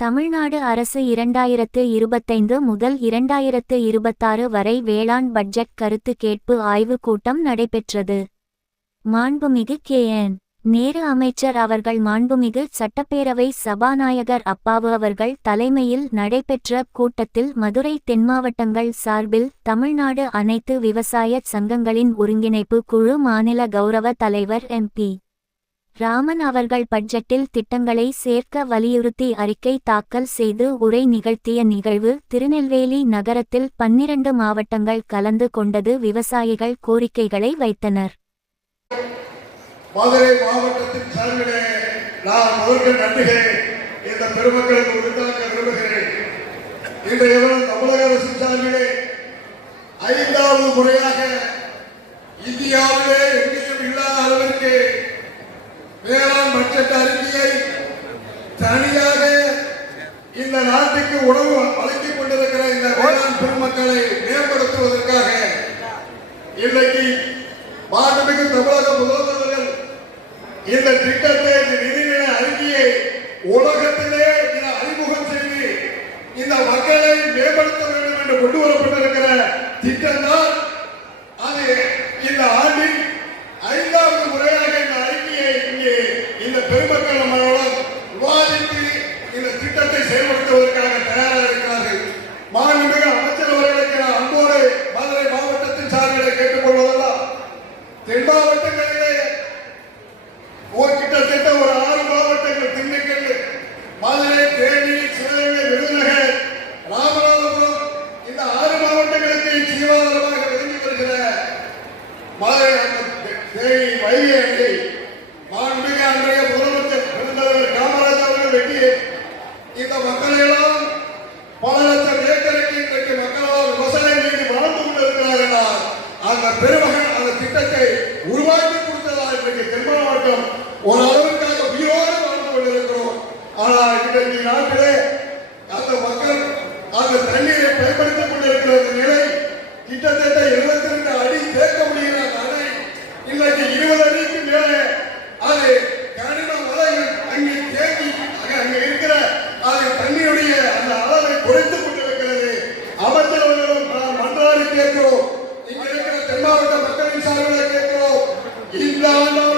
தமிழ்நாடு அரசு இரண்டாயிரத்து இருபத்தைந்து முதல் இரண்டாயிரத்து இருபத்தாறு வரை வேளாண் பட்ஜெட் கருத்து கேட்பு ஆய்வுக் கூட்டம் நடைபெற்றது. மாண்புமிகு கே. என். நேரு அமைச்சர் அவர்கள் மாண்புமிகு சட்டப்பேரவை சபாநாயகர் அப்பாவு அவர்கள் தலைமையில் நடைபெற்ற கூட்டத்தில் மதுரை தென்மாவட்டங்கள் சார்பில் தமிழ்நாடு அனைத்து விவசாய சங்கங்களின் ஒருங்கிணைப்பு குழு மாநில கௌரவ தலைவர் எம்பி ராமன் அவர்கள் பட்ஜெட்டில் திட்டங்களை சேர்க்க வலியுறுத்தி அறிக்கை தாக்கல் செய்து உரை நிகழ்த்திய நிகழ்வு திருநெல்வேலி நகரத்தில் பன்னிரண்டு மாவட்டங்கள் கலந்து கொண்டது விவசாயிகள் கோரிக்கைகளை வைத்தனர். மதுரை மாவட்டத்தின் சார்பிலே நான் அவர்கள் நன்றிகளை இந்த பெருமக்களுக்கு உரித்தாக்க விரும்புகிறேன். இன்றைய தமிழக அரசு சார்பிலே ஐந்தாவது முறையாக இந்தியாவிலே வேளாண் பட்ஜெட் அறிக்கையை தனியாக இந்த நாட்டுக்கு உணவு வழங்கிக் கொண்டிருக்கிற இந்த வேளாண் பெருமக்களை மேம்படுத்துவதற்காக இன்றைக்கு மாண்புமிகு தமிழக முதல்வர்கள் இந்த திட்டத்தை இந்த நிதிநிலை அறிக்கையை உலகத்திலே இதை அறிமுகம் செய்து இந்த மக்களை மேம்படுத்த வேண்டும் என்று கொண்டு வரப்பட்டிருக்கிற திட்டம் தான் அது இந்த ஆண்டில் ஐந்தாவது முறையாக இந்த அறிக்கையை இங்கே இந்த பெருமக்கள் நம்மளுடன் விவாதித்து இந்த திட்டத்தை செயல்படுத்துவதற்காக தயாராக இருக்கிறார்கள். மாண்புமிகு அமைச்சர் அவர்களுக்கு நான் அன்போடு மதுரை மாவட்டத்தின் சார்பில் கேட்டுக்கொள்வதெல்லாம் தென் மாவட்டங்களிலே ஒரு கிட்டத்தட்ட ஒரு ஆறு மாவட்டங்கள் திண்டுக்கல் மதுரை தேனி சிவகங்கை விருதுநகர் ராமநாதபுரம் இந்த ஆறு மாவட்டங்களுக்கு ஜீவாதாரமாக விளங்கி வருகிற மதுரை அந்த தேனி வைகை இந்த மக்களை எல்லாம் பல லட்சம் ஏக்கருக்கு இன்றைக்கு மக்களால் விவசாயம் செய்து வாழ்ந்து கொண்டிருக்கிறார்கள் என்றால் அந்த பெருமகன் அந்த திட்டத்தை உருவாக்கி கொடுத்ததா இன்றைக்கு தென் மாவட்டம் ஒரு அளவிற்காக உயிரோடு வாழ்ந்து கொண்டிருக்கிறோம். ஆனால் இன்றைக்கு நாட்டிலே அந்த மக்கள் அந்த தண்ணீரை கேட்கிறோம் இங்க இருக்கிற தென் மாவட்ட மக்களின் சார்பில் கேட்கிறோம் இந்த ஆண்டு